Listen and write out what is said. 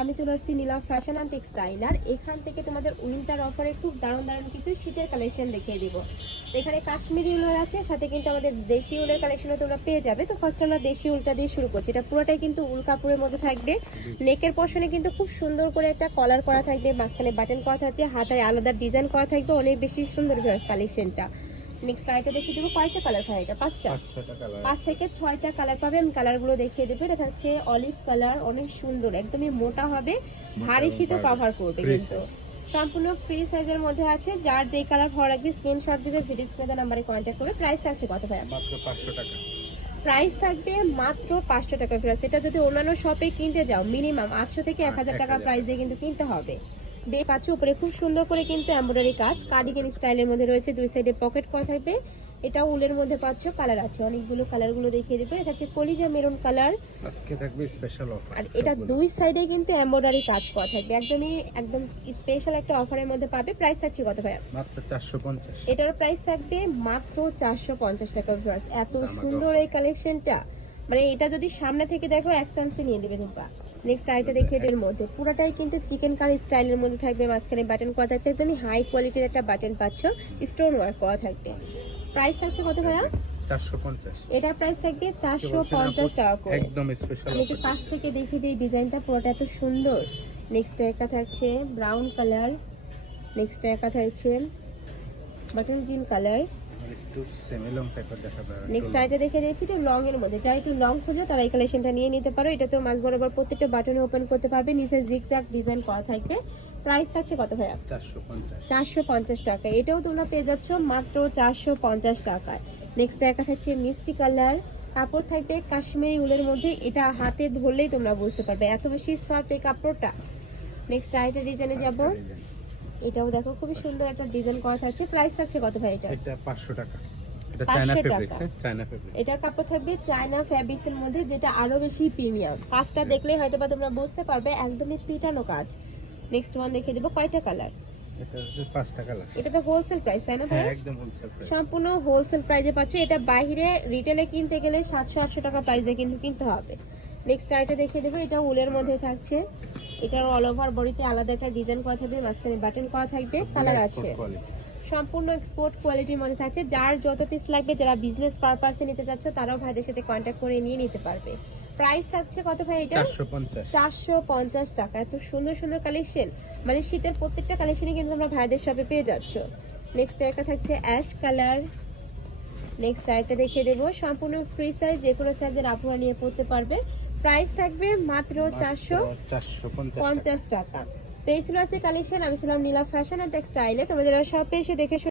আমি চলে আসছি নীলা ফ্যাশন অ্যান্ড টেক্সটাইল। আর এখান থেকে তোমাদের উইন্টার অফারে খুব দারুণ দারুণ কিছু শীতের কালেকশন দেখিয়ে দিব। এখানে কাশ্মীরি উলের আছে, সাথে কিন্তু আমাদের দেশি উলের কালেকশনও তোমরা পেয়ে যাবে। তো ফার্স্ট আমরা দেশি উলটা দিয়ে শুরু করছি। এটা পুরোটাই কিন্তু উল কাপড়ের মধ্যে থাকবে। নেকের পশনে কিন্তু খুব সুন্দর করে একটা কলার করা থাকবে, মাঝখানে বাটন করা থাকছে, হাতায় আলাদা ডিজাইন করা থাকবে, অনেক বেশি সুন্দর কালেকশনটা। নেক্সট আইটা দেখিয়ে দেবো। কয়টা কালার হয় এটা? পাঁচটা, 5 থেকে 6টা কালার পাবে। আমি কালারগুলো দেখিয়ে দেবো। এটা থাকছে অলিভ কালার, অনেক সুন্দর, একদমই মোটা হবে, ভারী শীতও কভার করবে। কিন্তু সম্পূর্ণ ফ্রি সাইজের মধ্যে আছে। যার যেই কালার ভালো লাগবে স্ক্রিনশট দিবে, ভিডিও স্ক্রিনে নাম্বারে কন্ট্যাক্ট করবে। প্রাইস আছে কত ভাই? মাত্র 500 টাকা। প্রাইস থাকবে মাত্র 500 টাকা। এটা যদি অন্যান্য শপে কিনতে যাও মিনিমাম 800 থেকে 1000 টাকা প্রাইস দিয়ে কিন্তু কিনতে হবে। দেখতে পাচ্ছ উপরে খুব সুন্দর করে কিন্তু এমব্রয়ডারি কাজ, কার্ডিগান স্টাইলের মধ্যে রয়েছে, দুই সাইডে পকেট করা থাকবে। এটা উলের মধ্যে পাচ্ছ, কালার আছে অনেকগুলো, কালারগুলো দেখিয়ে দেবে। এটা হচ্ছে কলিজা মেরুন কালার, আজকে থাকবে স্পেশাল অফার। আর এটা দুই সাইডে কিন্তু এমব্রয়ডারি কাজ করা থাকবে, একদম স্পেশাল একটা অফারের মধ্যে পাবে। প্রাইস থাকছে কত ভাই? মাত্র 450। এটার প্রাইস থাকবে মাত্র 450 টাকা। এত সুন্দর এই কালেকশনটা, মানে এটা যদি সামনে থেকে দেখো এক চান্সে নিয়ে দিবে রূপা। নেক্সট আইটা দেখে এর মধ্যে পুরাটাই কিন্তু চিকেন কারি স্টাইলের মধ্যে থাকবে, মাঝখানে বাটন করা থাকছে, একদমই হাই কোয়ালিটির একটা বাটন পাচ্ছ, স্টোন ওয়ার্ক করা থাকবে। প্রাইস থাকছে কত ভাইয়া? 450। এটার প্রাইস থাকবে 450 টাকা করে। একদম স্পেশাল। আমি একটু কাছ থেকে দেখিয়ে দিই ডিজাইনটা, পুরোটা এত সুন্দর। নেক্সট একটা থাকছে ব্রাউন কালার, নেক্সট একটা থাকছে বাটন গ্রিন কালার। একটু সেমি লং টাইপের দেখাবে। নেক্সট আইটা দেখে দিয়েছি এটা লং এর মধ্যে, যারা একটু লং খোঁজো তারা এই কালেকশনটা নিয়ে নিতে পারো। এটা তো মাঝ বরাবর প্রত্যেকটা বাটনে ওপেন করতে পারবে, নিচে জিগজ্যাগ ডিজাইন করা থাকবে। প্রাইস থাকছে কত ভাইয়া? 450। 450 টাকা। এটাও তোমরা পেয়ে যাচ্ছ মাত্র 450 টাকায়। নেক্সট দেখা থাকছে মিষ্টি কালার, কাপড় থাকবে কাশ্মীরি উলের মধ্যে, এটা হাতে ধরলেই তোমরা বুঝতে পারবে এত বেশি সফট এই কাপড়টা। নেক্সট আইটা ডিজাইনে যাব। এটাও দেখো খুবই সুন্দর একটা ডিজাইন করা থাকছে। প্রাইস থাকছে কত ভাই এটা? এটা 500 টাকা। এটা 500 চায়না টাকা। Fabrics, China fabric. এটার কাপড় থাকবে চায়না ফ্যাব্রিক্স এর মধ্যে, যেটা আরো বেশি প্রিমিয়াম। কাজটা দেখলে হয়তো বা তোমরা বুঝতে পারবে, একদমই পিটানো কাজ। নেক্সট ওয়ান দেখিয়ে দেবো। কয়টা কালার? এটা হচ্ছে 5 টাকা লাগে। এটা তো হোলসেল প্রাইস তাই না ভাই? হ্যাঁ, একদম হোলসেল প্রাইস। সম্পূর্ণ হোলসেল প্রাইসে পাচ্ছ। এটা বাইরে রিটেলে কিনতে গেলে 700-800 টাকা প্রাইস দিয়ে কিন্তু কিনতে হবে। নেক্সট আইটা দেখিয়ে দেবো। এটা উলের মধ্যে থাকছে, এটার অল ওভার বডিতে আলাদা একটা ডিজাইন করা থাকবে, মাঝখানে বাটন করা থাকবে, কালার আছে, সম্পূর্ণ এক্সপোর্ট কোয়ালিটির মধ্যে থাকছে। যার যত পিস লাগবে, যারা বিজনেস পারপাসে নিতে চাচ্ছ তারাও ভাইদের সাথে কন্ট্যাক্ট করে নিয়ে নিতে পারবে। প্রাইস থাকছে কত ভাই এটা? 450। 450 টাকা। এত সুন্দর সুন্দর কালেকশন, মানে শীতের প্রত্যেকটা কালেকশনই কিন্তু তোমরা ভাইদের শপে পেয়ে যাচ্ছ। নেক্সট একটা থাকছে অ্যাশ কালার। নেক্সট আরেকটা দেখিয়ে দেবো, সম্পূর্ণ ফ্রি সাইজ, যে কোনো সাইজের আপুরা নিয়ে পড়তে পারবে। প্রাইস থাকবে মাত্র 450 টাকা। তো এই ছিল আজকে কালেকশন। আমি ছিলাম নীলা ফ্যাশন অ্যান্ড টেক্সটাইলে। তোমরা যারা শপে এসে দেখে